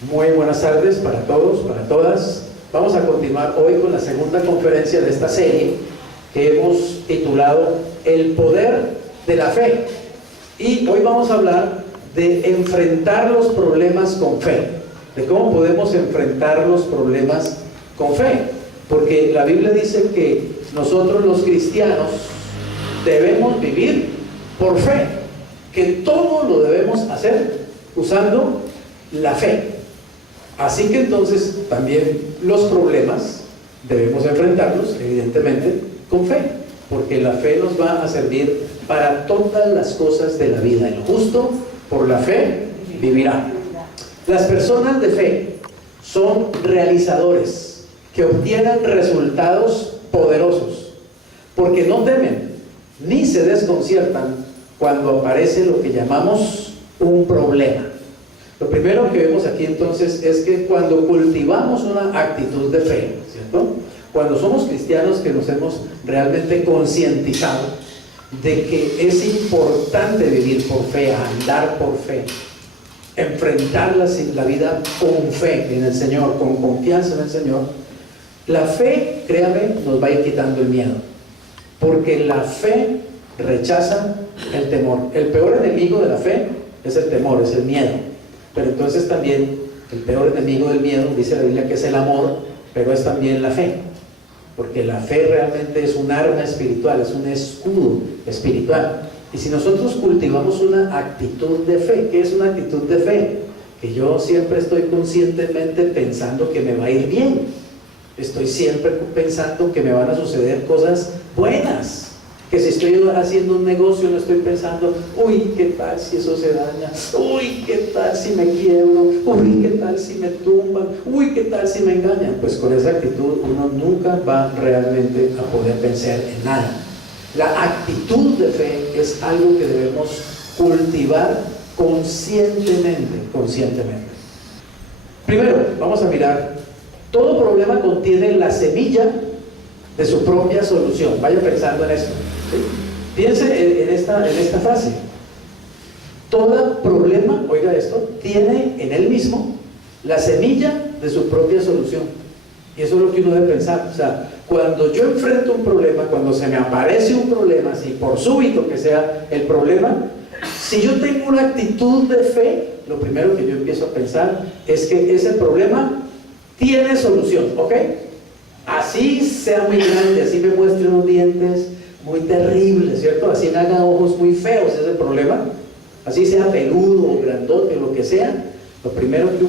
Muy buenas tardes para todos, para todas. Vamos a continuar hoy con la segunda conferencia de esta serie que hemos titulado El poder de la fe. Y hoy vamos a hablar de enfrentar los problemas con fe, de cómo podemos enfrentar los problemas con fe. Porque la Biblia dice que nosotros los cristianos debemos vivir por fe, que todo lo debemos hacer usando la fe. Así que entonces también los problemas debemos enfrentarlos, evidentemente, con fe, porque la fe nos va a servir para todas las cosas de la vida. El justo por la fe vivirá. Las personas de fe son realizadores que obtienen resultados poderosos, porque no temen ni se desconciertan cuando aparece lo que llamamos un problema. Lo primero que vemos aquí entonces es que cuando cultivamos una actitud de fe, ¿cierto? Cuando somos cristianos que nos hemos realmente concientizado de que es importante vivir por fe, andar por fe, enfrentar la vida con fe en el Señor, con confianza en el Señor, la fe, créame, nos va a ir quitando el miedo, porque la fe rechaza el temor. El peor enemigo de la fe es el temor, es el miedo. Pero entonces también el peor enemigo del miedo, dice la Biblia, que es el amor, pero es también la fe, porque la fe realmente es un arma espiritual, es un escudo espiritual. Y si nosotros cultivamos una actitud de fe, ¿qué es una actitud de fe? Que yo siempre estoy conscientemente pensando que me va a ir bien, estoy siempre pensando que me van a suceder cosas buenas, que si estoy haciendo un negocio no estoy pensando, uy, ¿qué tal si eso se daña? Uy, ¿qué tal si me quiebro? Uy, ¿qué tal si me tumban? Uy, ¿qué tal si me engañan? Pues con esa actitud uno nunca va realmente a poder vencer en nada. La actitud de fe es algo que debemos cultivar conscientemente. Primero, vamos a mirar, todo problema contiene la semilla de su propia solución. Vaya pensando en esto, ¿sí? Piense en esta frase. Todo problema, oiga esto, tiene en él mismo la semilla de su propia solución. Y eso es lo que uno debe pensar. O sea, cuando yo enfrento un problema, cuando se me aparece un problema, si por súbito que sea el problema, si yo tengo una actitud de fe, lo primero que yo empiezo a pensar es que ese problema tiene solución, ¿ok? Así sea muy grande, así me muestre unos dientes muy terribles, ¿cierto? Así me haga ojos muy feos ese problema, así sea peludo o grandote, lo que sea. Lo primero que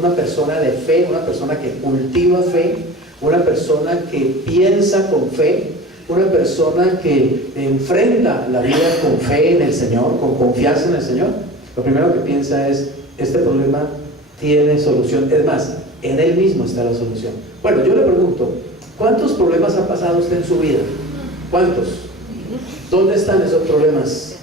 una persona de fe, una persona que cultiva fe, una persona que piensa con fe, una persona que enfrenta la vida con fe en el Señor, con confianza en el Señor, lo primero que piensa es, este problema tiene solución. Es más, en él mismo está la solución. Bueno, yo le pregunto, ¿cuántos problemas ha pasado usted en su vida? ¿Cuántos? ¿Dónde están esos problemas?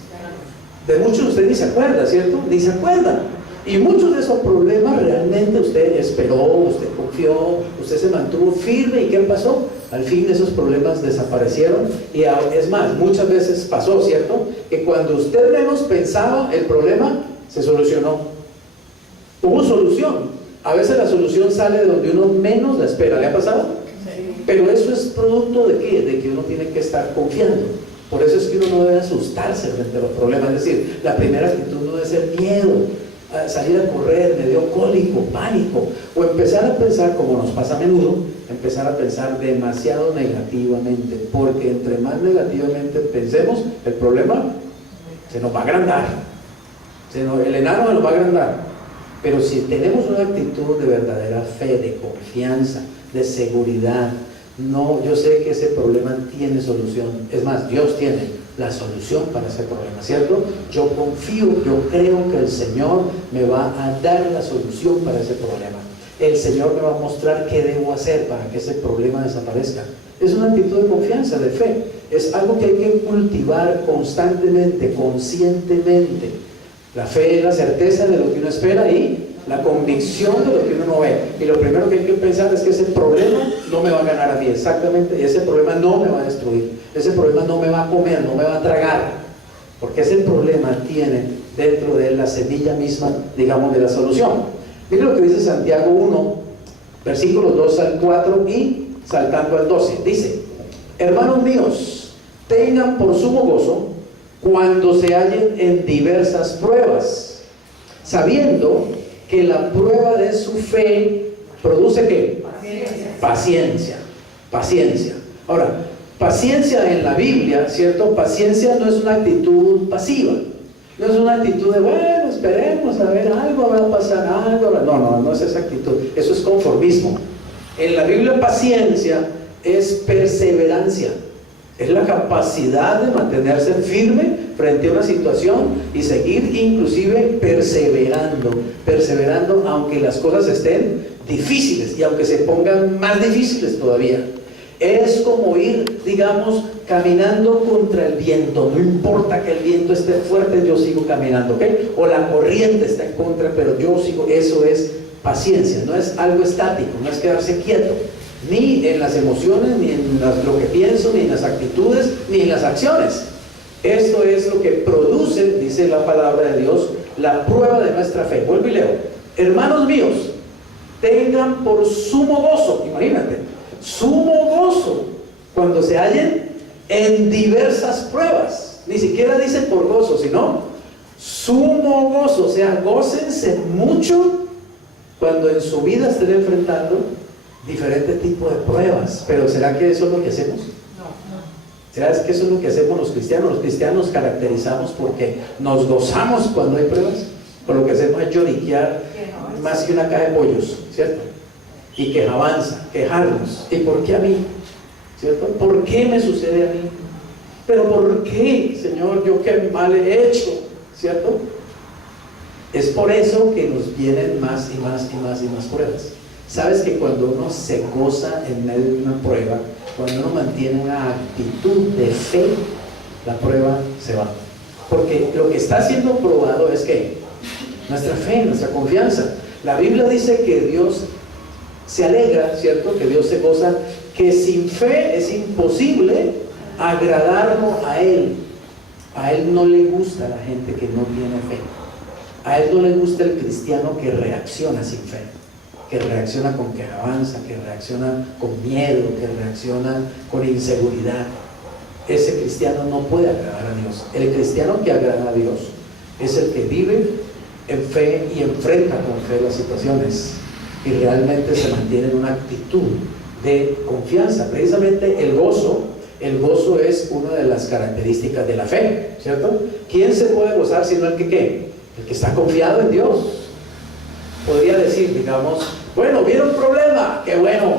De muchos usted ni se acuerda, ¿cierto? Ni se acuerda. Y muchos de esos problemas realmente usted esperó, usted confió, usted se mantuvo firme. ¿Y qué pasó? Al fin esos problemas desaparecieron. Y es más, muchas veces pasó, ¿cierto? Que cuando usted menos pensaba, el problema se solucionó. Hubo solución. A veces la solución sale de donde uno menos la espera. ¿Le ha pasado? Sí. Pero eso es producto ¿de qué? De que uno tiene que estar confiando. Por eso es que uno no debe asustarse frente a los problemas. Es decir, la primera actitud no debe ser miedo, salir a correr, me dio cólico, pánico, o empezar a pensar, como nos pasa a menudo, empezar a pensar demasiado negativamente, porque entre más negativamente pensemos, el problema se nos va a agrandar, el enano se nos va a agrandar. Pero si tenemos una actitud de verdadera fe, de confianza, de seguridad, no, yo sé que ese problema tiene solución. Es más, Dios tiene la solución para ese problema, ¿cierto? Yo confío, yo creo que el Señor me va a dar la solución para ese problema. El Señor me va a mostrar qué debo hacer para que ese problema desaparezca. Es una actitud de confianza, de fe. Es algo que hay que cultivar constantemente, conscientemente. La fe es la certeza de lo que uno espera y la convicción de lo que uno no ve. Y lo primero que hay que pensar es que ese problema no me va a ganar a mí, exactamente. Ese problema no me va a destruir, ese problema no me va a comer, no me va a tragar, porque ese problema tiene dentro de él la semilla misma, digamos, de la solución. Mire lo que dice Santiago 1, versículos 2 al 4 y saltando al 12. Dice: hermanos míos, tengan por sumo gozo cuando se hallen en diversas pruebas, sabiendo que la prueba de su fe produce ¿qué? Paciencia. Paciencia. Ahora, paciencia en la Biblia, ¿cierto? Paciencia no es una actitud pasiva. No es una actitud de, bueno, esperemos a ver algo, va a pasar algo. No es esa actitud. Eso es conformismo. En la Biblia, paciencia es perseverancia. Es la capacidad de mantenerse firme frente a una situación y seguir inclusive perseverando aunque las cosas estén difíciles y aunque se pongan más difíciles todavía. Es como ir, digamos, caminando contra el viento. No importa que el viento esté fuerte, yo sigo caminando, ¿ok? O la corriente está en contra, pero yo sigo. Eso es paciencia, no es algo estático, no es quedarse quieto, ni en las emociones, ni en lo que pienso, ni en las actitudes, ni en las acciones. Esto es lo que produce, dice la palabra de Dios, la prueba de nuestra fe. Vuelvo y leo: hermanos míos, tengan por sumo gozo, imagínate, sumo gozo cuando se hallen en diversas pruebas. Ni siquiera dice por gozo, sino sumo gozo. O sea, gócense mucho cuando en su vida estén enfrentando diferentes tipos de pruebas. Pero ¿será que eso es lo que hacemos? ¿Será que eso es lo que hacemos los cristianos? Los cristianos nos caracterizamos porque nos gozamos cuando hay pruebas. Por lo que hacemos es lloriquear más que una caja de pollos, ¿cierto? Y quejarnos. ¿Y por qué a mí? ¿Cierto? ¿Por qué me sucede a mí? ¿Pero por qué, Señor? ¿Yo qué mal he hecho? ¿Cierto? Es por eso que nos vienen más y más pruebas. Sabes que cuando uno se goza en medio de una prueba, cuando uno mantiene una actitud de fe, la prueba se va. Porque lo que está siendo probado es que nuestra fe, nuestra confianza. La Biblia dice que Dios se alegra, ¿cierto? Que Dios se goza, que sin fe es imposible agradarlo a Él. A Él no le gusta la gente que no tiene fe. A Él no le gusta el cristiano que reacciona sin fe, que reacciona con quejanza, que reacciona con miedo, que reacciona con inseguridad. Ese cristiano no puede agradar a Dios. El cristiano que agrada a Dios es el que vive en fe y enfrenta con fe las situaciones y realmente se mantiene en una actitud de confianza. Precisamente el gozo es una de las características de la fe, ¿cierto? ¿Quién se puede gozar sino el que ¿qué? El que está confiado en Dios. Podría decir, digamos, bueno, viene un problema, qué bueno,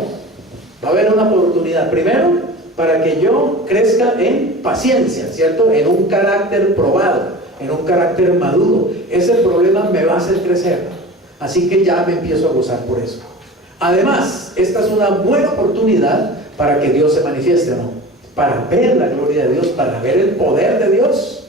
va a haber una oportunidad. Primero, para que yo crezca en paciencia, ¿cierto? En un carácter probado, en un carácter maduro. Ese problema me va a hacer crecer. Así que ya me empiezo a gozar por eso. Además, esta es una buena oportunidad para que Dios se manifieste, ¿no? Para ver la gloria de Dios, para ver el poder de Dios.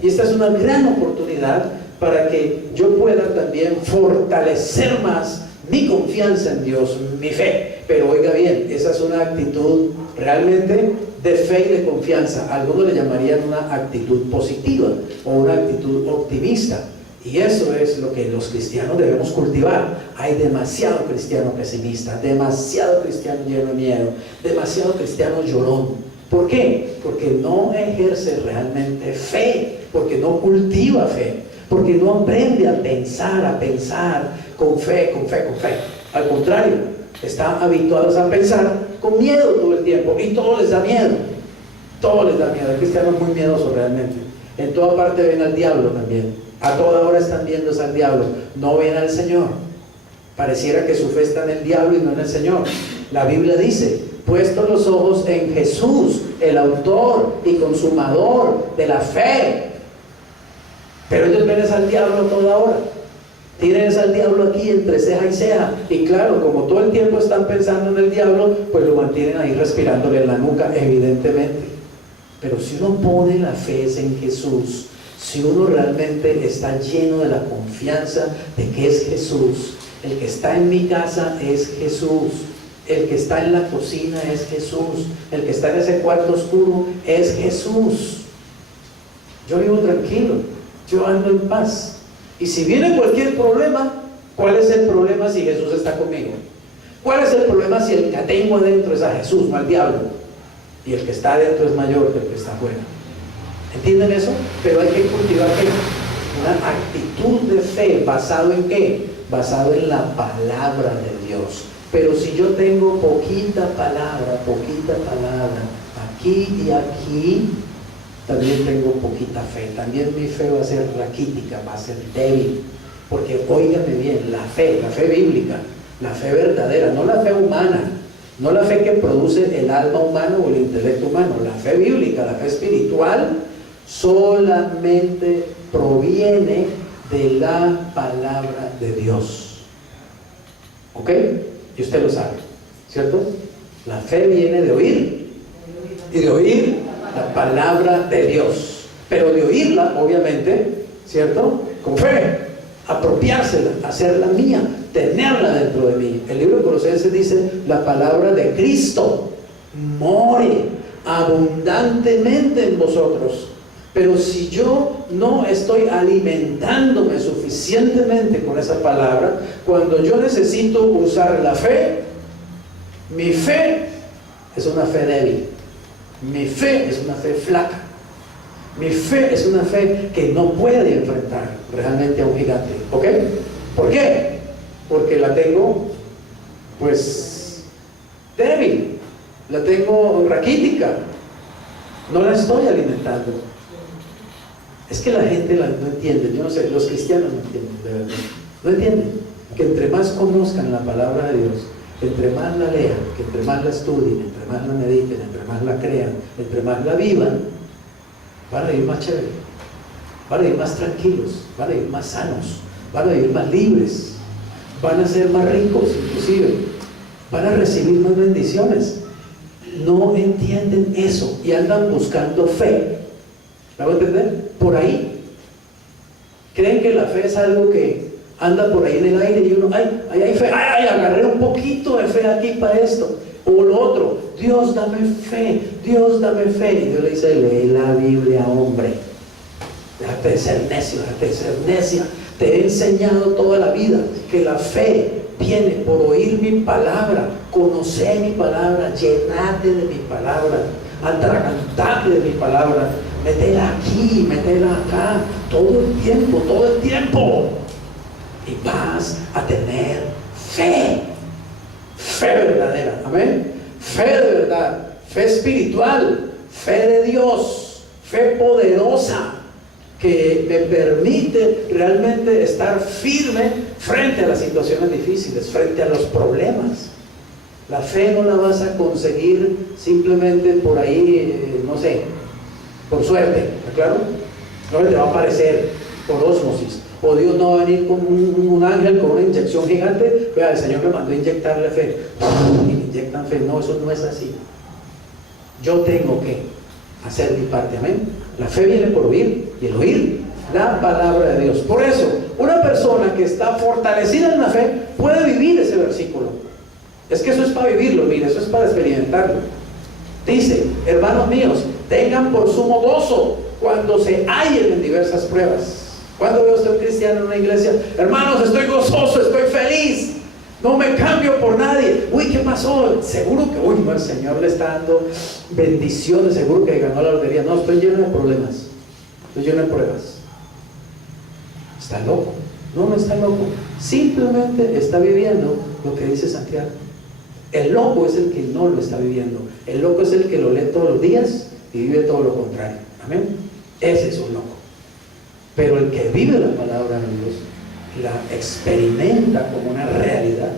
Y esta es una gran oportunidad para que yo pueda también fortalecer más mi confianza en Dios, mi fe. Pero oiga bien, esa es una actitud realmente de fe y de confianza. Algunos le llamarían una actitud positiva o una actitud optimista. Y eso es lo que los cristianos debemos cultivar. Hay demasiado cristiano pesimista, demasiado cristiano lleno de miedo, demasiado cristiano llorón. ¿Por qué? Porque no ejerce realmente fe, porque no cultiva fe, porque no aprende a pensar con fe. Al contrario, están habituados a pensar con miedo todo el tiempo y todo les da miedo. Todo les da miedo. El cristiano es muy miedoso realmente. En toda parte ven al diablo también. A toda hora están viendo al diablo. No ven al Señor. Pareciera que su fe está en el diablo y no en el Señor. La Biblia dice: puestos los ojos en Jesús, el autor y consumador de la fe. Pero ellos ven al diablo a toda hora. Tienen al diablo aquí entre ceja y ceja. Y claro, como todo el tiempo están pensando en el diablo, pues lo mantienen ahí respirándole en la nuca, evidentemente. Pero si uno pone la fe en Jesús, si uno realmente está lleno de la confianza de que es Jesús, el que está en mi casa es Jesús, el que está en la cocina es Jesús, el que está en ese cuarto oscuro es Jesús, yo vivo tranquilo, yo ando en paz. Y si viene cualquier problema, ¿Cuál es el problema si Jesús está conmigo? ¿Cuál es el problema si el que tengo adentro es a Jesús, no al diablo? Y el que está adentro es mayor que el que está afuera. ¿Entienden eso? Pero hay que cultivar ¿qué? Una actitud de fe. ¿Basado en qué? Basado en la palabra de Dios. Pero si yo tengo poquita palabra, aquí y aquí, también tengo poquita fe. También mi fe va a ser raquítica, va a ser débil. Porque óigame bien, la fe bíblica, la fe verdadera, no la fe humana, no la fe que produce el alma humana o el intelecto humano, la fe bíblica, la fe espiritual, solamente proviene de la palabra de Dios. ¿Ok? Y usted lo sabe, ¿cierto? La fe viene de oír, y de oír la palabra de Dios, pero de oírla, obviamente, ¿cierto? Con fe, apropiársela, hacerla mía, tenerla dentro de mí. El libro de Colosenses dice: la palabra de Cristo more abundantemente en vosotros. Pero si yo no estoy alimentándome suficientemente con esa palabra, cuando yo necesito usar la fe, mi fe es una fe débil, mi fe es una fe flaca, mi fe es una fe que no puede enfrentar realmente a un gigante. ¿Ok? ¿Por qué? Porque la tengo pues débil, la tengo raquítica, no la estoy alimentando. Es que la gente no entiende, yo no sé, los cristianos no entienden, de verdad. No entienden que entre más conozcan la palabra de Dios, que entre más la lean, que entre más la estudien, entre más la mediten, entre más la crean, entre más la vivan, van a ir más chévere, van a ir más tranquilos, van a ir más sanos, van a ir más libres, van a ser más ricos inclusive, van a recibir más bendiciones. No entienden eso y andan buscando fe. ¿Me voy a entender? Por ahí. Creen que la fe es algo que anda por ahí en el aire y uno, ay, hay fe, ay, agarré un poquito de fe aquí para esto. O lo otro, Dios dame fe, Dios dame fe. Y Dios le dice: lee la Biblia, hombre. Déjate de ser necio, déjate de ser necia. Te he enseñado toda la vida que la fe viene por oír mi palabra, conocer mi palabra, llenarte de mi palabra, atragantarte de mi palabra. Métela aquí, métela acá, todo el tiempo, y vas a tener fe, fe verdadera, amén, fe de verdad, fe espiritual, fe de Dios, fe poderosa, que me permite realmente estar firme frente a las situaciones difíciles, frente a los problemas. La fe no la vas a conseguir simplemente por ahí, no sé, por suerte, ¿claro? No te va a aparecer por ósmosis, o Dios no va a venir con un ángel con una inyección gigante. Vea, el Señor me mandó a inyectarle fe, y me inyectan fe. No, eso no es así. Yo tengo que hacer mi parte, amén. La fe viene por oír, y el oír la palabra de Dios. Por eso, una persona que está fortalecida en la fe puede vivir ese versículo. Es que eso es para vivirlo, mire, eso es para experimentarlo. Dice: hermanos míos, tengan por sumo gozo cuando se hallen en diversas pruebas. Cuando veo a usted cristiano en una iglesia: hermanos, estoy gozoso, estoy feliz, no me cambio por nadie. Uy, ¿qué pasó? Seguro que, uy, no, el Señor le está dando bendiciones, seguro que ganó la lotería. No, estoy lleno de problemas, estoy lleno de pruebas. ¿Está loco? No, no está loco, simplemente está viviendo lo que dice Santiago. El loco es el que no lo está viviendo. El loco es el que lo lee todos los días y vive todo lo contrario. Amén. Ese es un loco. Pero el que vive la palabra de Dios, la experimenta como una realidad,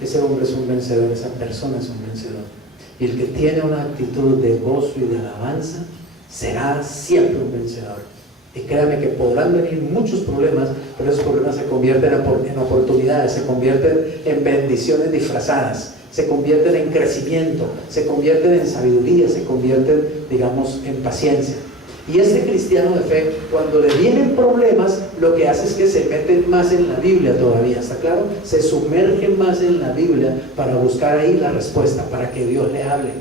ese hombre es un vencedor, esa persona es un vencedor. Y el que tiene una actitud de gozo y de alabanza será siempre un vencedor. Y créame que podrán venir muchos problemas, pero esos problemas se convierten en oportunidades, se convierten en bendiciones disfrazadas, se convierten en crecimiento, se convierten en sabiduría, se convierten, digamos, en paciencia. Y este cristiano de fe, cuando le vienen problemas, lo que hace es que se mete más en la Biblia todavía, ¿está claro? Se sumerge más en la Biblia para buscar ahí la respuesta, para que Dios le hable.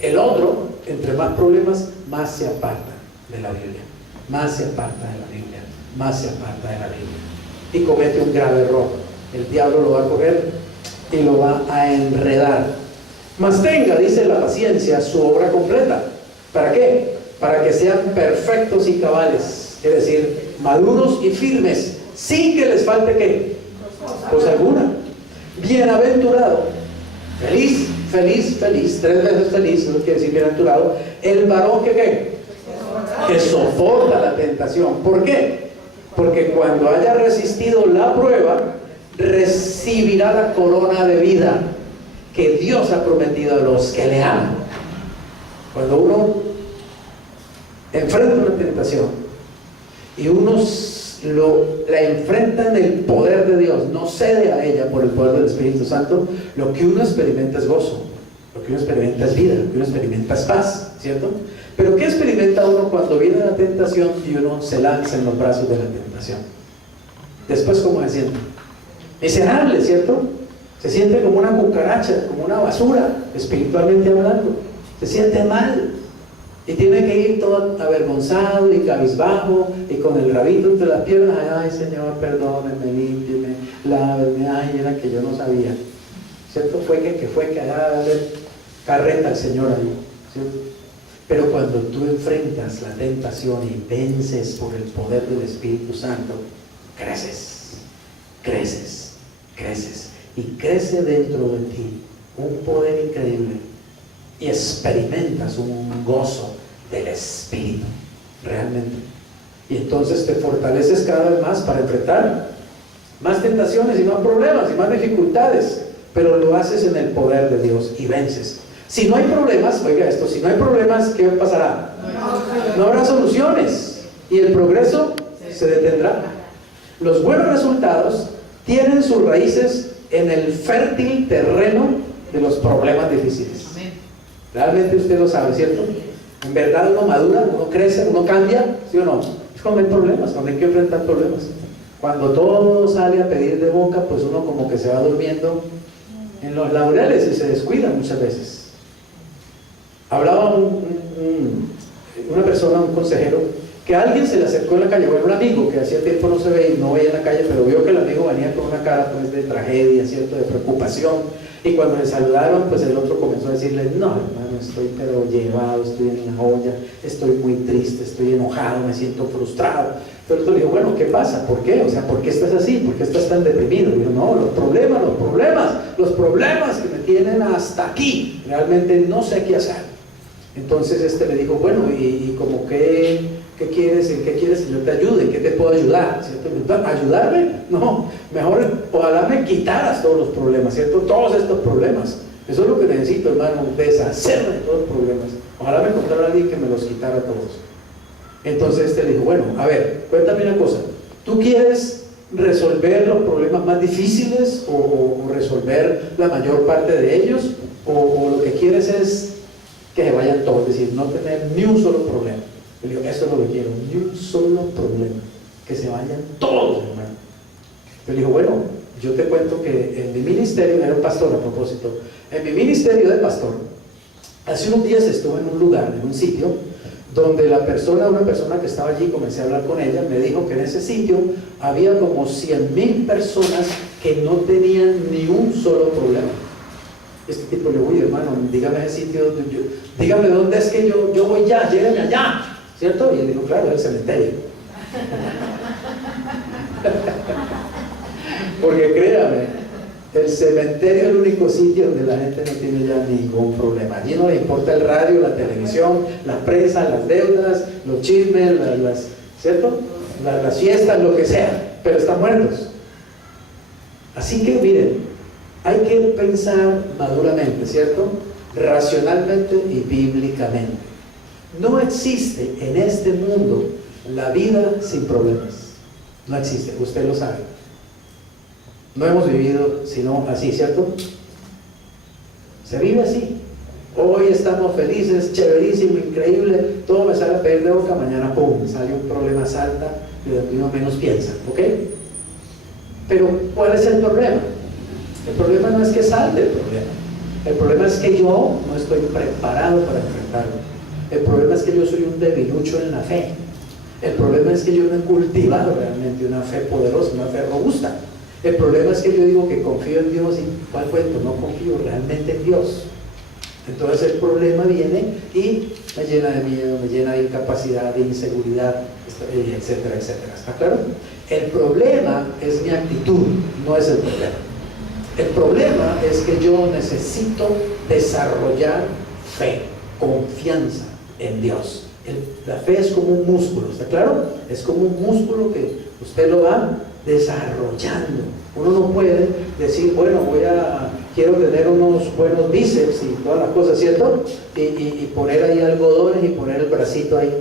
El otro, entre más problemas, más se aparta de la Biblia, más se aparta de la Biblia, más se aparta de la Biblia, y comete un grave error. el diablo lo va a coger y lo va a enredar. Mas tenga, dice, la paciencia, su obra completa. ¿Para qué? Para que sean perfectos y cabales, es decir, maduros y firmes, sin que les falte ¿qué? Cosa alguna. Bienaventurado, feliz, feliz, feliz, 3 veces feliz, eso quiere decir bienaventurado, el varón que ¿qué? Que soporta la tentación. ¿Por qué? Porque cuando haya resistido la prueba, recibirá la corona de vida que Dios ha prometido a los que le aman. Cuando uno enfrenta una tentación y uno la enfrenta en el poder de Dios, no cede a ella por el poder del Espíritu Santo, lo que uno experimenta es gozo, lo que uno experimenta es vida, lo que uno experimenta es paz, ¿cierto? Pero ¿qué experimenta uno cuando viene la tentación y uno se lanza en los brazos de la tentación? Después, ¿cómo se siente? Miserable, ¿cierto? Se siente como una cucaracha, como una basura, espiritualmente hablando. Se siente mal y tiene que ir todo avergonzado y cabizbajo y con el rabito entre las piernas. Ay, Señor, perdóneme, límpieme, láveme. Ay, era que yo no sabía, ¿cierto? Fue que allá a darle carreta al Señor ahí, ¿cierto? Pero cuando tú enfrentas la tentación y vences por el poder del Espíritu Santo, creces, creces, creces, y crece dentro de ti un poder increíble y experimentas un gozo del Espíritu realmente, y entonces te fortaleces cada vez más para enfrentar más tentaciones y más problemas y más dificultades, pero lo haces en el poder de Dios y vences. Si no hay problemas, oiga esto, si no hay problemas, ¿qué pasará? No habrá soluciones y el progreso se detendrá. Los buenos resultados tienen sus raíces en el fértil terreno de los problemas difíciles. Realmente usted lo sabe, ¿cierto? En verdad uno madura, uno crece, uno cambia, ¿sí o no? Es cuando hay problemas, cuando hay que enfrentar problemas. Cuando todo sale a pedir de boca, pues uno como que se va durmiendo en los laureles y se descuida muchas veces. Hablaba una persona, un consejero, que a alguien se le acercó en la calle, bueno, un amigo que hacía tiempo no se veía y no veía en la calle, pero vio que el amigo venía con una cara pues de tragedia, ¿cierto?, de preocupación, y cuando le saludaron, pues el otro comenzó a decirle: no, hermano, estoy pero llevado, estoy en la olla, estoy muy triste, estoy enojado, me siento frustrado. Pero el otro le dijo: bueno, ¿qué pasa? ¿Por qué? O sea, ¿por qué estás así? ¿Por qué estás tan deprimido? Y dijo: no, los problemas que me tienen hasta aquí, realmente no sé qué hacer. Entonces le dijo: bueno, y como ¿qué quieres? ¿En qué quieres que yo te ayude? ¿En qué te puedo ayudar? ¿Cierto? ¿Ayudarme? No, mejor ojalá me quitaras todos los problemas, ¿cierto? Todos estos problemas. Eso es lo que necesito, hermano, deshacerme de todos los problemas. Ojalá me encontrara alguien que me los quitara todos. Entonces le dijo: bueno, a ver, cuéntame una cosa. ¿Tú quieres resolver los problemas más difíciles o resolver la mayor parte de ellos? ¿O lo que quieres es que se vayan todos, es decir, no tener ni un solo problema? Le digo: eso es lo que quiero, ni un solo problema, que se vayan todos, hermano. Le digo: bueno, yo te cuento que en mi ministerio, era un pastor a propósito, en mi ministerio de pastor, hace unos días estuve en un lugar, en un sitio, donde una persona que estaba allí, comencé a hablar con ella, me dijo que en ese sitio había como 100,000 personas que no tenían ni un solo problema. Este tipo le dijo: uy, hermano, dígame ese sitio, dígame dónde es que yo voy ya, lléveme allá, ¿cierto? Y él dijo: claro, el cementerio. Porque créame, el cementerio es el único sitio donde la gente no tiene ya ningún problema. Allí no le importa el radio, la televisión, la prensa, las deudas, los chismes, ¿cierto? Las fiestas, lo que sea, pero están muertos. Así que miren, hay que pensar maduramente, ¿cierto? Racionalmente y bíblicamente. No existe en este mundo la vida sin problemas. No existe, usted lo sabe. No hemos vivido sino así, ¿cierto? Se vive así. Hoy estamos felices, chéverísimo, increíble, todo me sale a pedir de boca, mañana pum, me sale un problema, salta y de uno menos piensa, ¿ok? Pero ¿cuál es el problema? El problema no es que salte el problema es que yo no estoy preparado para enfrentarlo. El problema es que yo soy un debilucho en la fe. El problema es que yo no he cultivado realmente una fe poderosa, una fe robusta. El problema es que yo digo que confío en Dios y ¿cuál cuento? No confío realmente en Dios. Entonces el problema viene y me llena de miedo, me llena de incapacidad, de inseguridad, etcétera, etcétera. ¿Está claro? El problema es mi actitud, no es el problema. El problema es que yo necesito desarrollar fe, confianza en Dios. La fe es como un músculo, ¿está claro? Es como un músculo que usted lo va desarrollando. Uno no puede decir, bueno, quiero tener unos buenos bíceps y todas las cosas, ¿cierto? Y poner ahí algodones y poner el bracito ahí,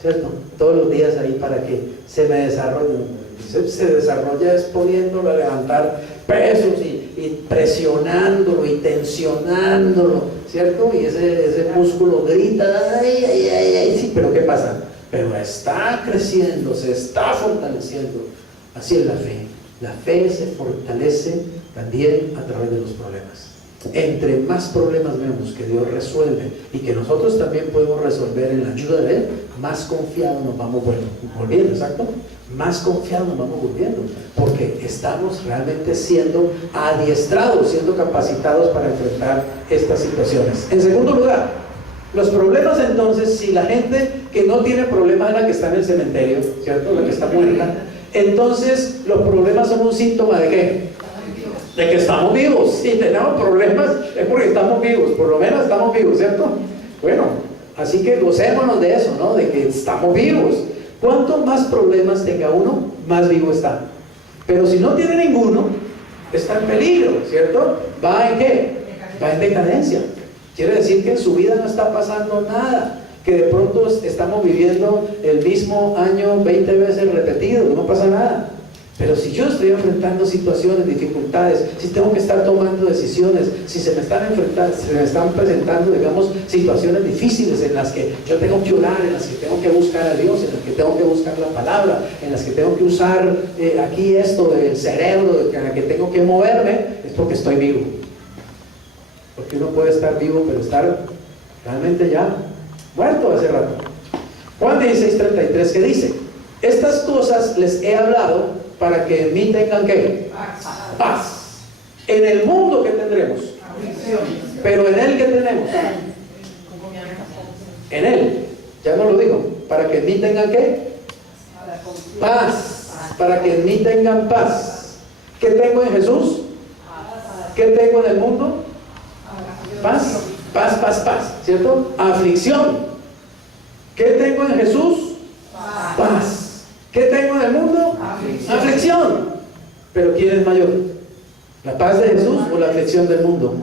¿cierto? Todos los días ahí para que se me desarrolle. El bíceps se desarrolla es poniéndolo a levantar pesos y presionándolo y tensionándolo, ¿cierto? Y ese músculo grita, ay, ay, ay, ay, sí, pero ¿qué pasa? Pero está creciendo, se está fortaleciendo. Así es la fe. La fe se fortalece también a través de los problemas. Entre más problemas vemos que Dios resuelve y que nosotros también podemos resolver en la ayuda de Él, más confiados nos vamos volviendo, ¿exacto? Más confiados nos vamos volviendo, porque estamos realmente siendo adiestrados, siendo capacitados para enfrentar estas situaciones. En segundo lugar, los problemas entonces, si la gente que no tiene problemas es la que está en el cementerio, ¿cierto? La que está muerta, entonces los problemas son un síntoma ¿de qué? De que estamos vivos. Si tenemos problemas es porque estamos vivos, por lo menos estamos vivos, ¿cierto? Bueno, así que gocémonos de eso, ¿no? De que estamos vivos. Cuanto más problemas tenga uno, más vivo está. Pero si no tiene ninguno, está en peligro, ¿cierto? ¿Va en qué? Va en decadencia. Quiere decir que en su vida no está pasando nada, que de pronto estamos viviendo el mismo año 20 veces repetido, no pasa nada. Pero si yo estoy enfrentando situaciones, dificultades, si tengo que estar tomando decisiones, si se me están presentando, digamos, situaciones difíciles en las que yo tengo que orar, en las que tengo que buscar a Dios, en las que tengo que buscar la palabra, en las que tengo que usar aquí esto del cerebro, en la que tengo que moverme, es porque estoy vivo. Porque uno puede estar vivo, pero estar realmente ya muerto hace rato. Juan 16:33, ¿qué dice? Estas cosas les he hablado para que en mí tengan ¿qué? Paz. En el mundo que tendremos, pero en Él que tenemos, en Él, ya no lo digo, para que en mí tengan ¿qué? Paz. Para que en mí tengan paz. ¿Qué tengo en Jesús? ¿Qué tengo en el mundo? Paz, paz, paz, paz, ¿cierto? Aflicción. ¿Qué tengo en Jesús? Paz. ¿Qué tengo en el mundo? Aflicción. Pero ¿quién es mayor? ¿La paz de Jesús o la aflicción del mundo?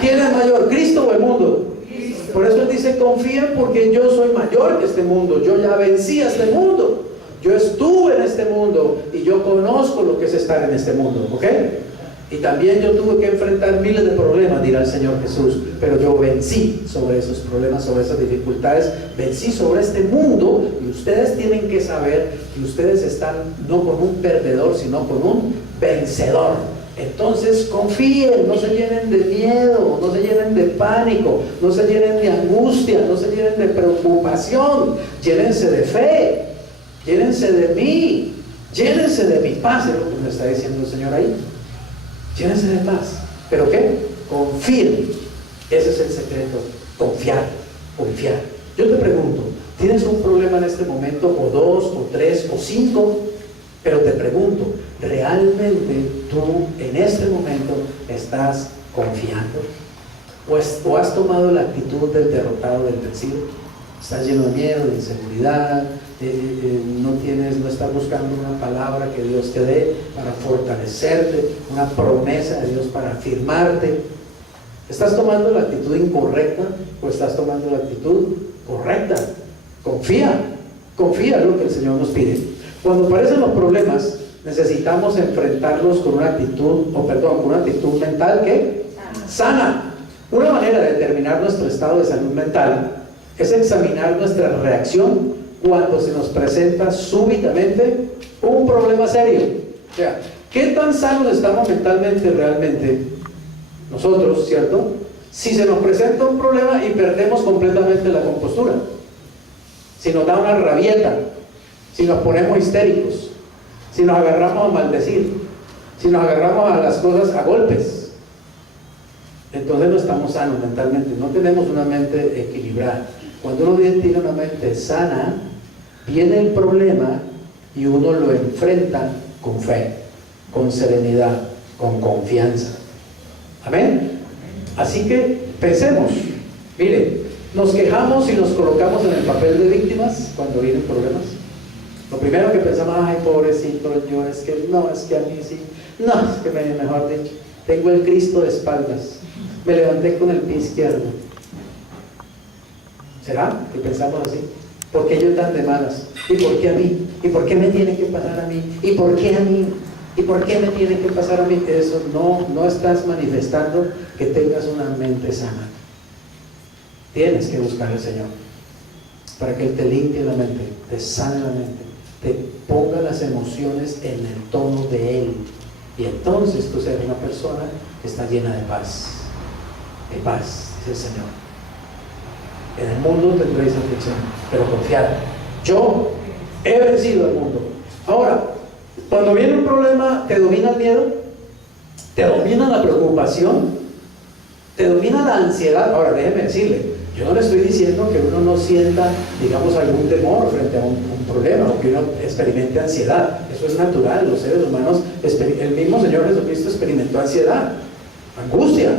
¿Quién es mayor? ¿Cristo o el mundo? Por eso Él dice, confíen porque yo soy mayor que este mundo. Yo ya vencí a este mundo. Yo estuve en este mundo y yo conozco lo que es estar en este mundo, ¿ok? Y también yo tuve que enfrentar miles de problemas, dirá el Señor Jesús, pero yo vencí sobre esos problemas, sobre esas dificultades, vencí sobre este mundo, y ustedes tienen que saber que ustedes están no con un perdedor, sino con un vencedor. Entonces confíen, no se llenen de miedo, no se llenen de pánico, no se llenen de angustia, no se llenen de preocupación, llénense de fe, llénense de mí, llénense de mi paz, es lo que me está diciendo el Señor ahí. Llénense de paz. ¿Pero qué? Confíen. Ese es el secreto. Confiar. Confiar. Yo te pregunto, ¿tienes un problema en este momento? O 2, o 3, o 5. Pero te pregunto, ¿realmente tú en este momento estás confiando? ¿O has tomado la actitud del derrotado, del vencido? Estás lleno de miedo, de inseguridad, no estás buscando una palabra que Dios te dé para fortalecerte, una promesa de Dios para afirmarte. ¿Estás tomando la actitud incorrecta o estás tomando la actitud correcta? Confía en lo que el Señor nos pide. Cuando aparecen los problemas, necesitamos enfrentarlos con una actitud, con una actitud mental que sana. Una manera de determinar nuestro estado de salud mental es examinar nuestra reacción cuando se nos presenta súbitamente un problema serio. O sea, ¿qué tan sanos estamos mentalmente realmente nosotros, cierto? Si se nos presenta un problema y perdemos completamente la compostura, si nos da una rabieta, si nos ponemos histéricos, si nos agarramos a maldecir, si nos agarramos a las cosas a golpes, entonces no estamos sanos mentalmente, no tenemos una mente equilibrada. Cuando uno tiene una mente sana, viene el problema y uno lo enfrenta con fe, con serenidad, con confianza. Amén. Así que pensemos, mire, nos quejamos y nos colocamos en el papel de víctimas cuando vienen problemas. Lo primero que pensamos, ay, pobrecito, yo es que no, es que a mí sí, no, es que mejor dicho, tengo el Cristo de espaldas, me levanté con el pie izquierdo. ¿Será que pensamos así? ¿Por qué yo tan de malas? ¿Y por qué a mí? ¿Y por qué me tiene que pasar a mí? ¿Y por qué a mí? ¿Y por qué me tiene que pasar a mí? Eso no estás manifestando que tengas una mente sana. Tienes que buscar al Señor para que Él te limpie la mente, te sane la mente, te ponga las emociones en el tono de Él, y entonces tú serás una persona que está llena de paz, dice el Señor. En el mundo tendréis aflicción, pero confiad, yo he vencido al mundo. Ahora, cuando viene un problema, ¿te domina el miedo? ¿Te domina la preocupación? ¿Te domina la ansiedad? Ahora, déjeme decirle, yo no le estoy diciendo que uno no sienta, digamos, algún temor frente a un problema, o que uno experimente ansiedad. Eso es natural, los seres humanos, el mismo Señor Jesucristo experimentó ansiedad, angustia.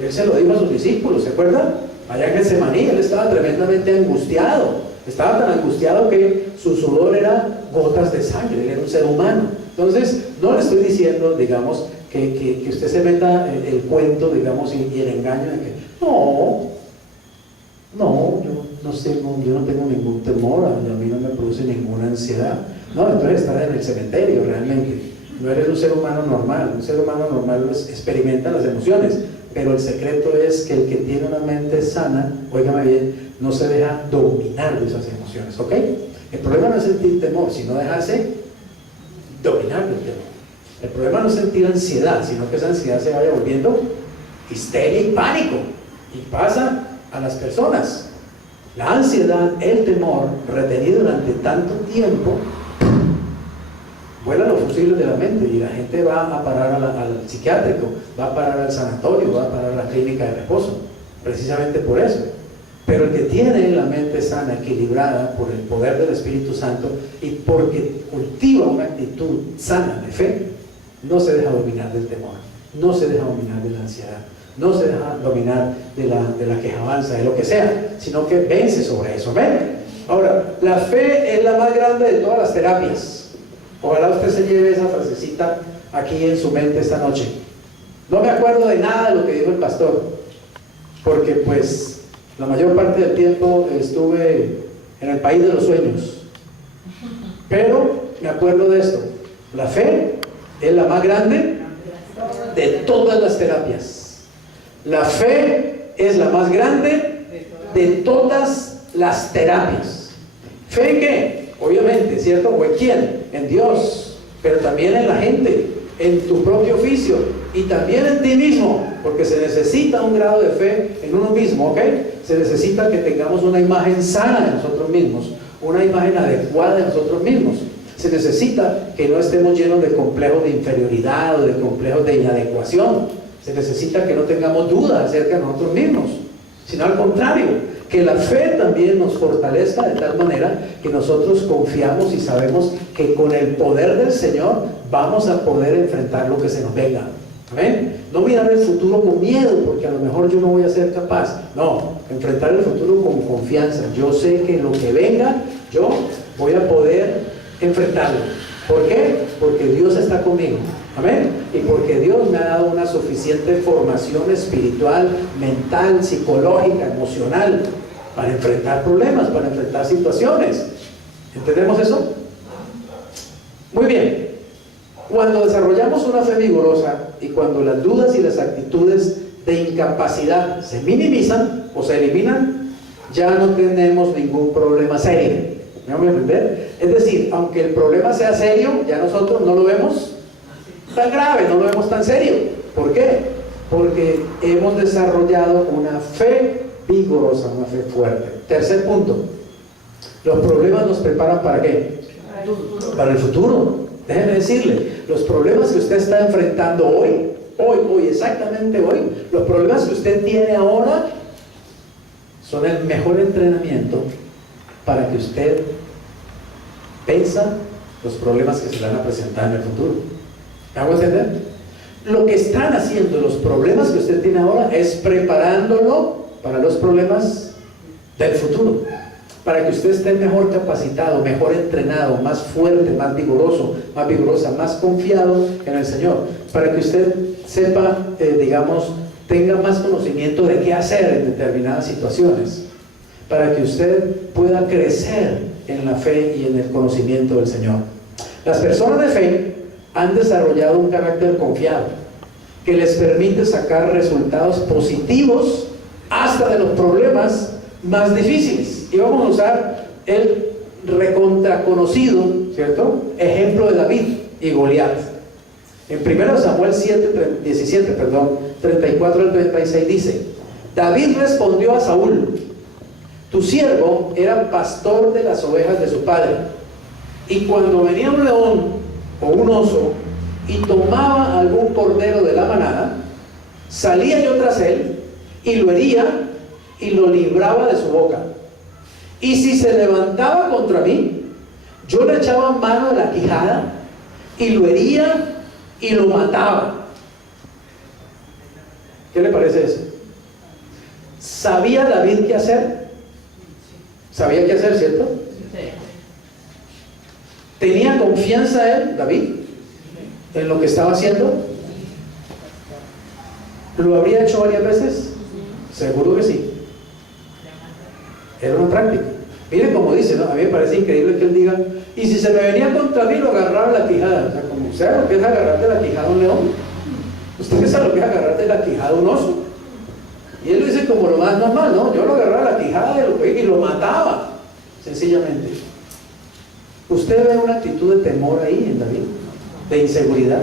Él se lo dijo a sus discípulos, ¿se acuerdan? Allá en Getsemaní, Él estaba tremendamente angustiado. Estaba tan angustiado que su sudor era gotas de sangre. Él era un ser humano. Entonces, no le estoy diciendo, digamos, que usted se meta el cuento, digamos, y el engaño de que yo no tengo ningún temor, a mí no me produce ninguna ansiedad. No, entonces estás en el cementerio realmente. No eres un ser humano normal. Un ser humano normal experimenta las emociones, pero el secreto es que el que tiene una mente sana, óigame bien, no se deja dominar de esas emociones, ¿ok? El problema no es sentir temor, sino dejarse dominar del temor. El problema no es sentir ansiedad, sino que esa ansiedad se vaya volviendo histeria y pánico, y pasa a las personas. La ansiedad, el temor retenido durante tanto tiempo, vuela los fusibles de la mente, y la gente va a parar al psiquiátrico, va a parar al sanatorio, va a parar a la clínica de reposo, precisamente por eso. Pero el que tiene la mente sana, equilibrada por el poder del Espíritu Santo, y porque cultiva una actitud sana de fe, no se deja dominar del temor, no se deja dominar de la ansiedad, no se deja dominar de la quejabanza, de lo que sea, sino que vence sobre eso. ¿Ven? Ahora, la fe es la más grande de todas las terapias. Ojalá usted se lleve esa frasecita aquí en su mente esta noche. No me acuerdo de nada de lo que dijo el pastor, porque pues la mayor parte del tiempo estuve en el país de los sueños, pero me acuerdo de esto: la fe es la más grande de todas las terapias. La fe es la más grande de todas las terapias. ¿Fe en qué? Obviamente, ¿cierto? ¿O en quién? En Dios, pero también en la gente, en tu propio oficio, y también en ti mismo, porque se necesita un grado de fe en uno mismo, ¿ok? Se necesita que tengamos una imagen sana de nosotros mismos, una imagen adecuada de nosotros mismos. Se necesita que no estemos llenos de complejos de inferioridad o de complejos de inadecuación. Se necesita que no tengamos dudas acerca de nosotros mismos, sino al contrario, que la fe también nos fortalezca de tal manera que nosotros confiamos y sabemos que con el poder del Señor vamos a poder enfrentar lo que se nos venga. ¿Amén? No mirar el futuro con miedo, porque a lo mejor yo no voy a ser capaz. No, enfrentar el futuro con confianza. Yo sé que lo que venga, yo voy a poder enfrentarlo. ¿Por qué? Porque Dios está conmigo. Amén. Y porque Dios me ha dado una suficiente formación espiritual, mental, psicológica, emocional, para enfrentar problemas, para enfrentar situaciones. ¿Entendemos eso? Muy bien. Cuando desarrollamos una fe vigorosa y cuando las dudas y las actitudes de incapacidad se minimizan o se eliminan, ya no tenemos ningún problema serio. ¿Me voy a entender? Es decir, aunque el problema sea serio, ya nosotros no lo vemos tan grave, no lo vemos tan serio. ¿Por qué? Porque hemos desarrollado una fe vigorosa, una fe fuerte. Tercer punto: los problemas nos preparan ¿para qué? Para el futuro. Déjenme decirle, los problemas que usted está enfrentando hoy, exactamente hoy, los problemas que usted tiene ahora son el mejor entrenamiento para que usted venza los problemas que se le van a presentar en el futuro. ¿Me hago entender? Lo que están haciendo los problemas que usted tiene ahora es preparándolo para los problemas del futuro, para que usted esté mejor capacitado, mejor entrenado, más fuerte, más vigoroso, más vigorosa, más confiado en el Señor, para que usted sepa, tenga más conocimiento de qué hacer en determinadas situaciones, para que usted pueda crecer en la fe y en el conocimiento del Señor. Las personas de fe han desarrollado un carácter confiado que les permite sacar resultados positivos hasta de los problemas más difíciles. Y vamos a usar el recontra conocido, ¿cierto?, ejemplo de David y Goliat. En 1 Samuel 17, 34 al 36 dice: David respondió a Saúl: tu siervo era pastor de las ovejas de su padre, y cuando venía un león o un oso y tomaba algún cordero de la manada, salía yo tras él y lo hería y lo libraba de su boca. Y si se levantaba contra mí, yo le echaba mano de la quijada y lo hería y lo mataba. ¿Qué le parece eso? ¿Sabía David qué hacer? ¿Sabía qué hacer, cierto? Sí. ¿Tenía confianza él, David, en lo que estaba haciendo? ¿Lo habría hecho varias veces? Seguro que sí. Era una práctica. Miren cómo dice, ¿no? A mí me parece increíble que él diga: y si se me venía contra mí, lo agarraba la quijada. O sea, como usted lo que es agarrarte la quijada a un león, usted sabe lo que es agarrarte la quijada a un oso. Y él lo dice como lo más normal, ¿no? Yo lo agarraba la quijada y lo mataba, sencillamente. Usted ve una actitud de temor ahí en David, de inseguridad.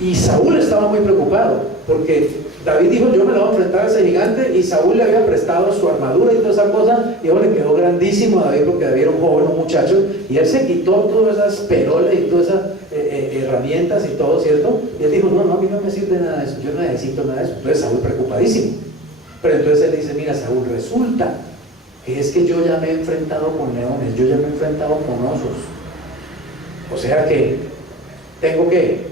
Y Saúl estaba muy preocupado, porque David dijo: yo me lo voy a enfrentar a ese gigante, y Saúl le había prestado su armadura y toda esa cosa, y le quedó grandísimo a David, porque David era un joven, un muchacho, y él se quitó todas esas perolas y todas esas herramientas y todo, ¿cierto? Y él dijo: no, a mí no me sirve nada de eso, yo no necesito nada de eso. Entonces Saúl preocupadísimo. Pero entonces él dice: mira, Saúl, resulta que es que yo ya me he enfrentado con leones, yo ya me he enfrentado con osos, o sea que tengo que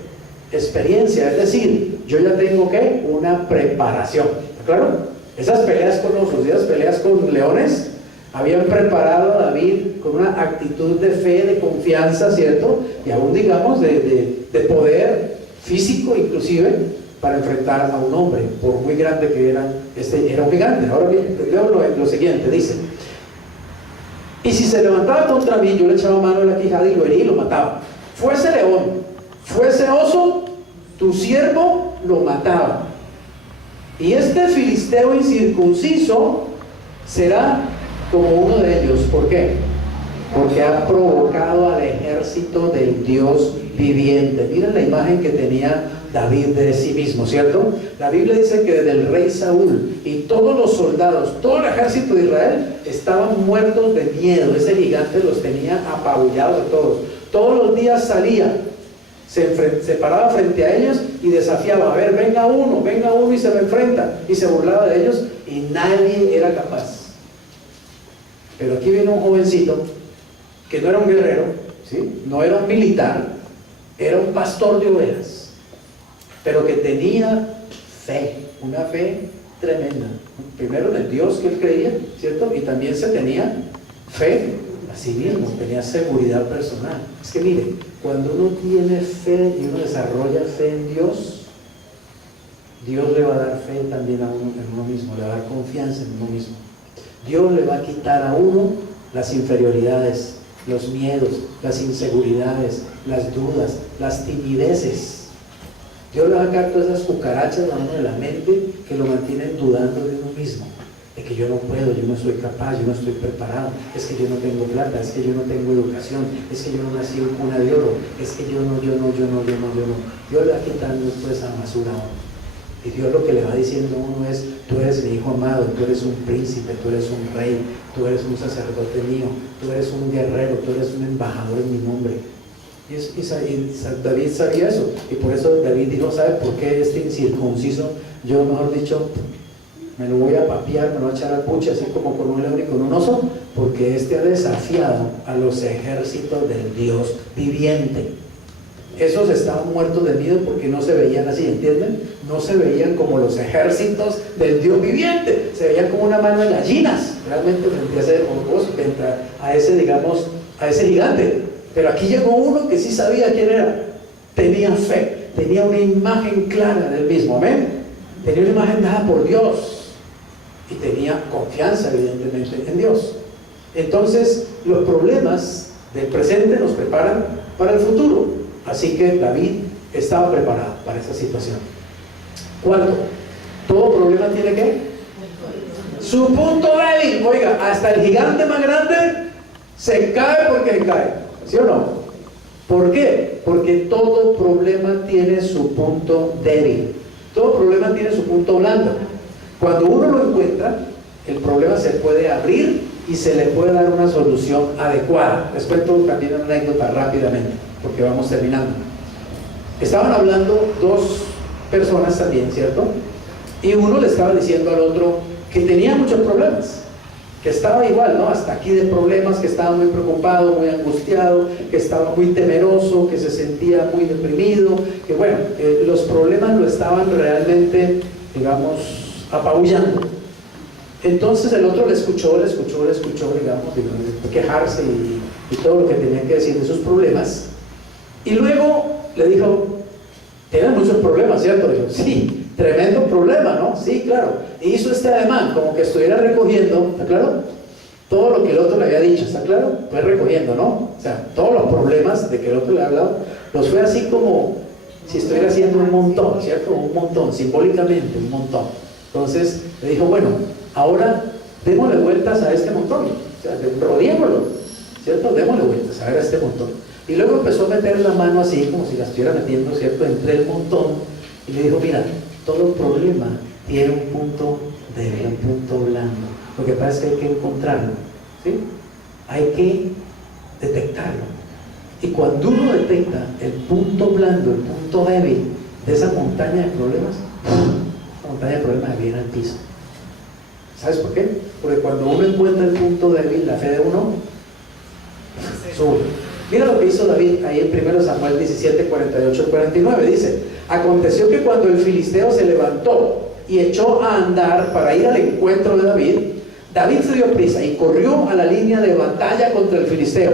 experiencia, es decir, yo ya tengo que una preparación. ¿Claro? Esas peleas con osos y esas peleas con leones habían preparado a David con una actitud de fe, de confianza, ¿cierto? Y aún digamos de poder físico inclusive, para enfrentar a un hombre, por muy grande que era. Era un gigante. Ahora bien, leo lo siguiente, dice: y si se levantaba contra mí, yo le echaba mano de la quijada y lo hería y lo mataba. Fuese león, fuese oso, tu siervo lo mataba. Y este filisteo incircunciso será como uno de ellos. ¿Por qué? Porque ha provocado al ejército del Dios viviente. Miren la imagen que tenía David de sí mismo, ¿cierto? La Biblia dice que desde el rey Saúl y todos los soldados, todo el ejército de Israel estaban muertos de miedo. Ese gigante los tenía apabullados a todos. Todos los días salía, se paraba frente a ellos y desafiaba: a ver, venga uno y se me enfrenta, y se burlaba de ellos, y nadie era capaz. Pero aquí viene un jovencito que no era un guerrero, ¿sí? No era un militar, era un pastor de ovejas, pero que tenía fe, una fe tremenda. Primero en el Dios que él creía, ¿cierto? Y también se tenía fe a sí mismo, tenía seguridad personal. Es que mire, cuando uno tiene fe y uno desarrolla fe en Dios, Dios le va a dar fe también a uno en uno mismo, le va a dar confianza en uno mismo. Dios le va a quitar a uno las inferioridades, los miedos, las inseguridades, las dudas, las timideces. Dios le va a sacar todas esas cucarachas a uno de la mente que lo mantienen dudando de uno mismo, de que yo no puedo, yo no soy capaz, yo no estoy preparado, es que yo no tengo plata, es que yo no tengo educación, es que yo no nací en cuna de oro, es que yo no. Dios le va quitando toda esa basura a uno. Y Dios lo que le va diciendo a uno es: tú eres mi hijo amado, tú eres un príncipe, tú eres un rey, tú eres un sacerdote mío, tú eres un guerrero, tú eres un embajador en mi nombre. David sabía eso, y por eso David dijo, ¿sabe por qué este incircunciso? Yo, mejor dicho, me lo voy a papear, me lo voy a echar al puche, así como con un león y con un oso, porque este ha desafiado a los ejércitos del Dios viviente. Esos estaban muertos de miedo porque no se veían así, ¿entienden? No se veían como los ejércitos del Dios viviente, se veían como una mano de gallinas, realmente frente a ese, digamos, a ese gigante. Pero aquí llegó uno que sí sabía quién era, tenía fe, tenía una imagen clara del mismo, amén. Tenía una imagen dada por Dios y tenía confianza evidentemente en Dios. Entonces los problemas del presente nos preparan para el futuro, así que David estaba preparado para esa situación. Cuarto, todo problema tiene ¿qué? Su punto débil. Oiga, hasta el gigante más grande se cae porque se cae, ¿sí o no? ¿Por qué? Porque todo problema tiene su punto débil, todo problema tiene su punto blando. Cuando uno lo encuentra, el problema se puede abrir y se le puede dar una solución adecuada. Les cuento también una anécdota rápidamente, porque vamos terminando. Estaban hablando dos personas también, ¿cierto? Y uno le estaba diciendo al otro que tenía muchos problemas, que estaba igual, ¿no? Hasta aquí de problemas, que estaba muy preocupado, muy angustiado, que estaba muy temeroso, que se sentía muy deprimido, que bueno, los problemas lo estaban realmente, digamos, apabullando. Entonces el otro le escuchó, digamos, quejarse y todo lo que tenía que decir de sus problemas. Y luego le dijo, tienen muchos problemas, ¿cierto? Dijo, sí, tremendo problema, ¿no? Sí, claro. Y hizo este ademán, como que estuviera recogiendo, ¿está claro? Todo lo que el otro le había dicho, ¿está claro? Fue recogiendo, ¿no? O sea, todos los problemas de que el otro le ha hablado, los fue así como si estuviera haciendo un montón, ¿cierto? Un montón, simbólicamente, un montón. Entonces le dijo, bueno, ahora démosle vueltas a este montón, o sea, rodeémoslo, ¿cierto? Démosle vueltas a ver a este montón. Y luego empezó a meter la mano así, como si la estuviera metiendo, ¿cierto?, entre el montón, y le dijo, mira, todo problema tiene un punto débil, un punto blando. Lo que pasa es que hay que encontrarlo, ¿sí? Hay que detectarlo. Y cuando uno detecta el punto blando, el punto débil de esa montaña de problemas, la montaña de problemas viene al piso. ¿Sabes por qué? Porque cuando uno encuentra el punto débil, la fe de uno sube. Mira lo que hizo David ahí en 1 Samuel 17, 48 y 49. Dice, aconteció que cuando el filisteo se levantó y echó a andar para ir al encuentro de David, David se dio prisa y corrió a la línea de batalla contra el filisteo.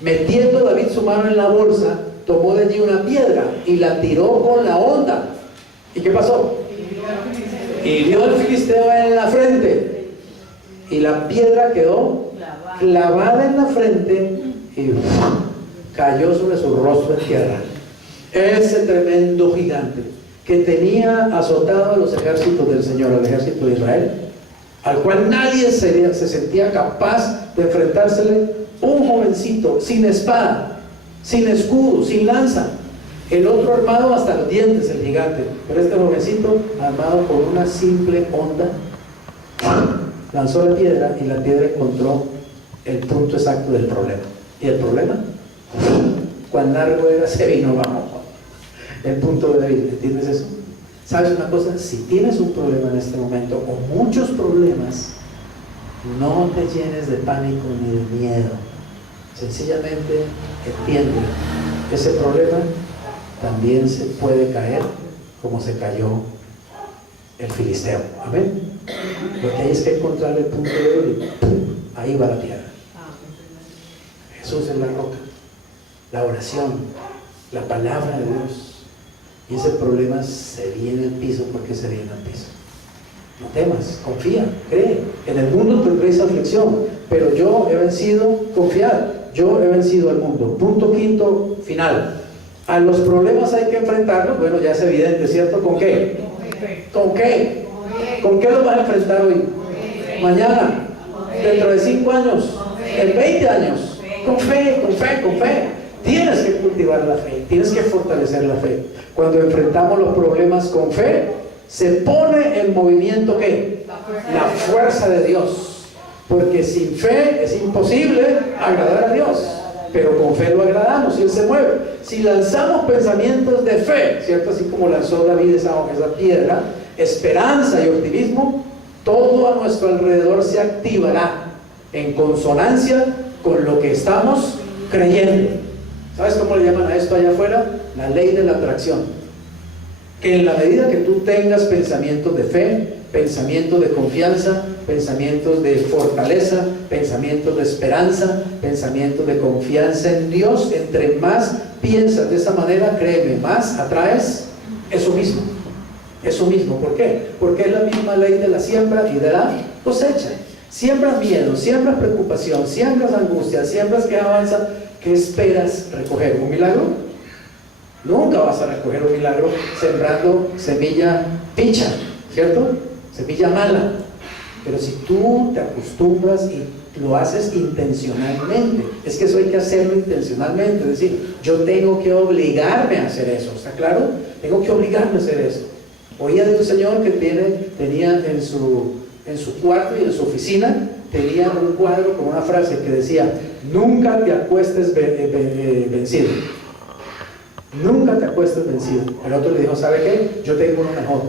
Metiendo David su mano en la bolsa, tomó de allí una piedra y la tiró con la honda. ¿Y qué pasó? Y dio al filisteo en la frente, y la piedra quedó clavada en la frente y cayó sobre su rostro en tierra. Ese tremendo gigante que tenía azotado a los ejércitos del Señor, al ejército de Israel, al cual nadie se sentía capaz de enfrentársele, un jovencito sin espada, sin escudo, sin lanza, el otro armado hasta los dientes, el gigante, pero este jovencito armado con una simple honda, lanzó la piedra y la piedra encontró el punto exacto del problema. ¿Y el problema? Cuán largo era, se vino abajo. El punto de David, ¿entiendes eso? ¿Sabes una cosa? Si tienes un problema en este momento, o muchos problemas, no te llenes de pánico ni de miedo. Sencillamente entiende, ese problema también se puede caer como se cayó el filisteo. Amén. Lo que hay es que encontrar el punto débil y ¡pum!, ahí va la piedra. Jesús es la roca, la oración, la palabra de Dios. Y ese problema se viene al piso. porque se viene al piso? No temas, confía, cree. En el mundo tendréis aflicción, pero yo he vencido, confiad, yo he vencido al mundo. Punto quinto, final. A los problemas hay que enfrentarlos. Bueno, ya es evidente, ¿cierto? ¿Con qué? ¿Con qué? ¿Con qué los vas a enfrentar hoy? Mañana, dentro de 5 años, en 20 años. Con fe, con fe, con fe. Tienes que cultivar la fe, tienes que fortalecer la fe. Cuando enfrentamos los problemas con fe, se pone en movimiento ¿qué? La fuerza de Dios. Porque sin fe es imposible agradar a Dios. pero con fe lo agradamos y Él se mueve. Si lanzamos pensamientos de fe, ¿cierto? Así como lanzó David esa piedra, esperanza y optimismo, todo a nuestro alrededor se activará en consonancia con lo que estamos creyendo. ¿Sabes cómo le llaman a esto allá afuera? La ley de la atracción. Que en la medida que tú tengas pensamientos de fe, pensamientos de confianza, pensamientos de fortaleza, pensamientos de esperanza, pensamientos de confianza en Dios, entre más piensas de esa manera, créeme, más atraes eso mismo. Eso mismo. ¿Por qué? Porque es la misma ley de la siembra y de la cosecha. Siembras miedo, siembras preocupación, siembras angustia, siembras que avanza. ¿Qué esperas recoger? ¿Un milagro? Nunca vas a recoger un milagro sembrando semilla picha, ¿cierto? Semilla mala. Pero si tú te acostumbras y lo haces intencionalmente, es que eso hay que hacerlo intencionalmente, es decir, yo tengo que obligarme a hacer eso, ¿está claro? Tengo que obligarme a hacer eso. Oía de un señor que tenía en su cuarto y en su oficina, tenía un cuadro con una frase que decía: nunca te acuestes vencido. Nunca te acuestes vencido. El otro le dijo: ¿sabe qué? Yo tengo uno mejor.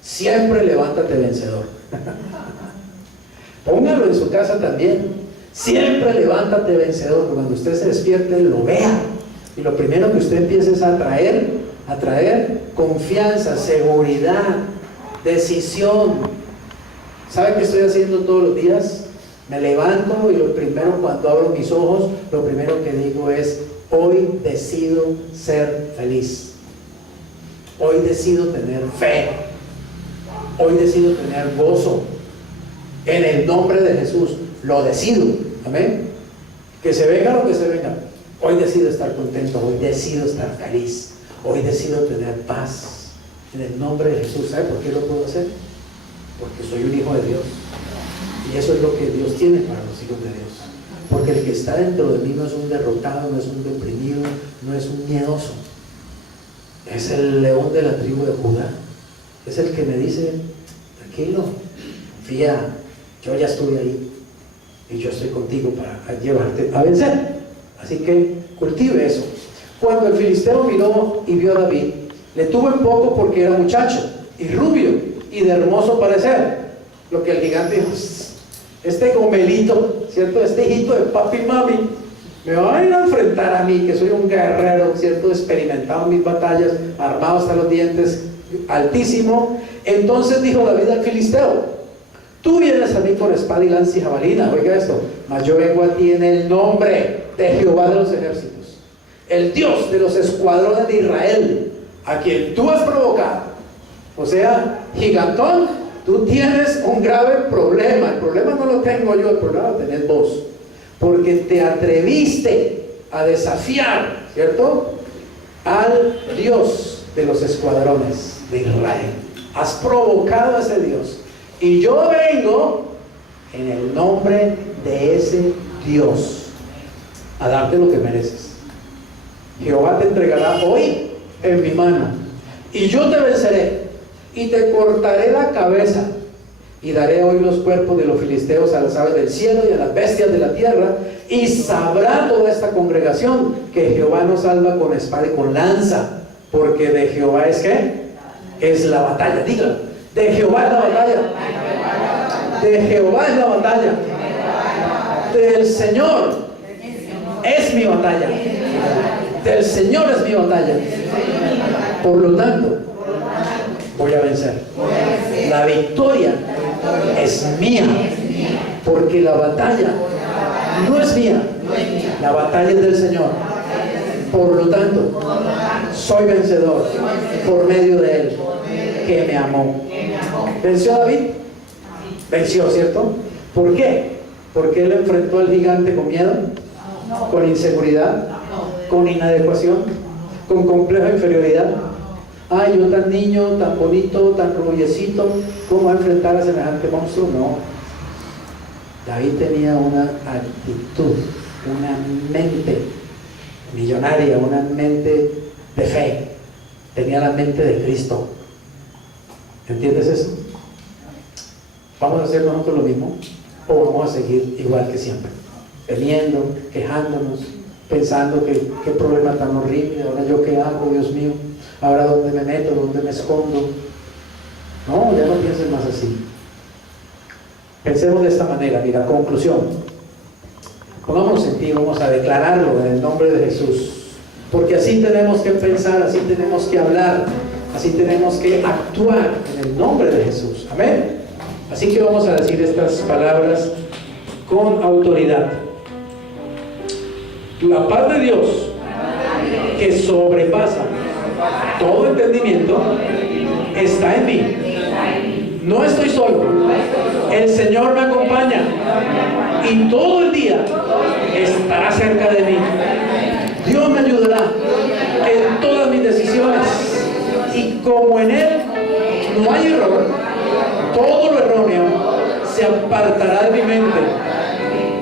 Siempre levántate vencedor. Póngalo en su casa también. Siempre levántate vencedor. Cuando usted se despierte, lo vea. Y lo primero que usted empiece es a atraer confianza, seguridad, decisión. ¿Sabe qué estoy haciendo todos los días? Me levanto y lo primero, cuando abro mis ojos, lo primero que digo es: hoy decido ser feliz. Hoy decido tener fe. Hoy decido tener gozo. En el nombre de Jesús, lo decido. Amén. Que se venga lo que se venga. Hoy decido estar contento. Hoy decido estar feliz. Hoy decido tener paz. En el nombre de Jesús. ¿Sabe por qué lo puedo hacer? Porque soy un hijo de Dios. Y eso es lo que Dios tiene para los hijos de Dios. Porque el que está dentro de mí no es un derrotado, no es un deprimido, no es un miedoso. Es el león de la tribu de Judá. Es el que me dice: tranquilo, confía, yo ya estuve ahí y yo estoy contigo para llevarte a vencer. Así que cultive eso. Cuando el filisteo miró y vio a David, le tuvo en poco porque era muchacho y rubio y de hermoso parecer. Lo que el gigante dijo: este gomelito, ¿cierto? Este hijito de papi y mami me va a ir a enfrentar a mí, que soy un guerrero, ¿cierto? Experimentado en mis batallas, armado hasta los dientes, altísimo. Entonces dijo David al filisteo: tú vienes a mí con espada y lanza y jabalina, oiga esto, mas yo vengo a ti en el nombre de Jehová de los ejércitos, el Dios de los escuadrones de Israel, a quien tú has provocado. O sea, gigantón, tú tienes un grave problema. El problema no lo tengo yo, el problema lo tenés vos, porque te atreviste a desafiar, ¿cierto?, al Dios de los escuadrones de Israel. Has provocado a ese Dios, y yo vengo en el nombre de ese Dios a darte lo que mereces. Jehová te entregará hoy en mi mano, y yo te venceré y te cortaré la cabeza, y daré hoy los cuerpos de los filisteos a las aves del cielo y a las bestias de la tierra, y sabrá toda esta congregación que Jehová nos salva con espada y con lanza, porque de Jehová es ¿qué? Es la batalla. Dígalo: de Jehová es la batalla. De Jehová es la batalla. Del Señor es mi batalla. Del Señor es mi batalla. Por lo tanto, voy a vencer. La victoria es mía, porque la batalla no es mía, la batalla es del Señor. Por lo tanto, soy vencedor por medio de Él, que me amó. ¿Venció David? Venció, ¿cierto? ¿Por qué? Porque él enfrentó al gigante con miedo, con inseguridad, con inadecuación, con complejo de inferioridad. Ay, yo tan niño, tan bonito, tan rubiecito, ¿cómo va a enfrentar a semejante monstruo? No. David tenía una actitud, una mente millonaria, una mente de fe. Tenía la mente de Cristo. ¿Entiendes eso? ¿Vamos a hacer nosotros lo mismo? ¿O vamos a seguir igual que siempre? Temiendo, quejándonos, pensando que qué problema tan horrible, ahora yo qué hago, Dios mío, ahora dónde me meto, dónde me escondo. No, ya no pienses más así. Pensemos de esta manera. Mira, conclusión. Pongámonos en pie, vamos a declararlo en el nombre de Jesús. Porque así tenemos que pensar, así tenemos que hablar, así tenemos que actuar en el nombre de Jesús. Amén. Así que vamos a decir estas palabras con autoridad. La paz de Dios, que sobrepasa todo entendimiento, está en mí. No estoy solo. El Señor me acompaña y todo el día estará cerca de mí. Dios me ayudará en todas mis decisiones, y como en Él no hay error, todo lo erróneo se apartará de mi mente.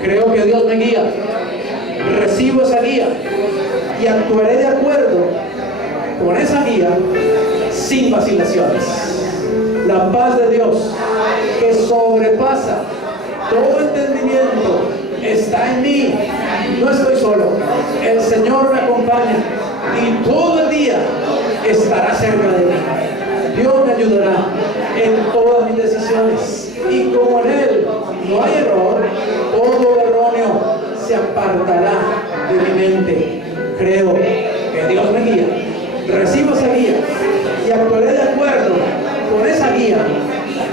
Creo que Dios me guía, recibo esa guía y actuaré de acuerdo con esa guía sin vacilaciones. La paz de Dios, que sobrepasa todo entendimiento, está en mí. No estoy solo. El Señor me acompaña y todo el día estará cerca de mí. Dios me ayudará en todas mis decisiones, y como en Él no hay error, todo lo erróneo se apartará de mi mente. Creo que Dios me guía, recibo esa guía y actuaré de acuerdo con esa guía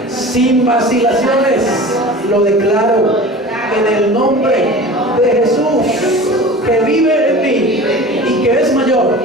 sin vacilaciones. Lo declaro en el nombre de Jesús, que vive en mí y que es mayor